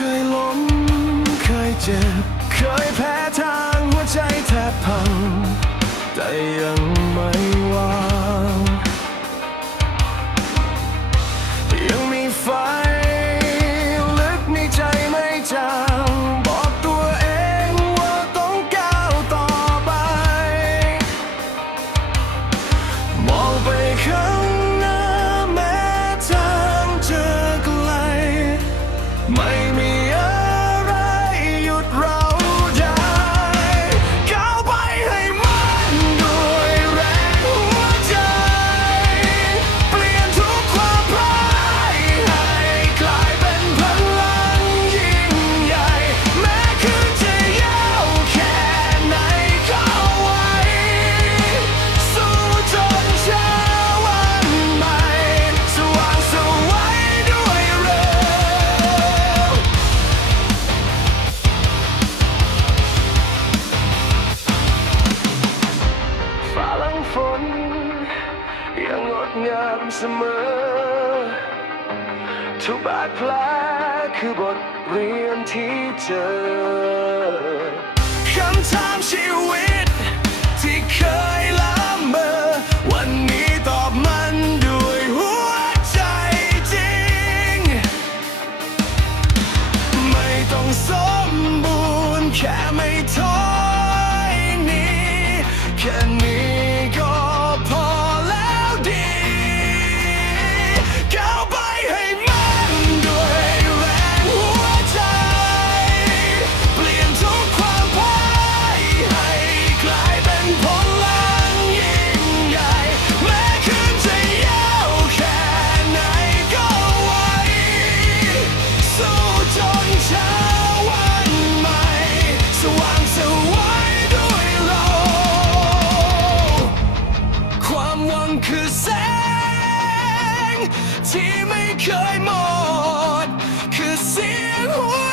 เคยล้ม เคยเจ็บ เคยแพ้ทางหัวใจแทบพัง แต่ยัง เสมอ ทุกบาดแผลคือบทเรียนที่เจอคำถามชีวิตที่เคยละเมอวันนี้ตอบมันด้วยหัวใจจริง ไม่ต้องสมบูรณ์แค่ไม่ถอยนี้แค่มี องคือแสง ที่ไม่เคยหมด คือเสียงหัว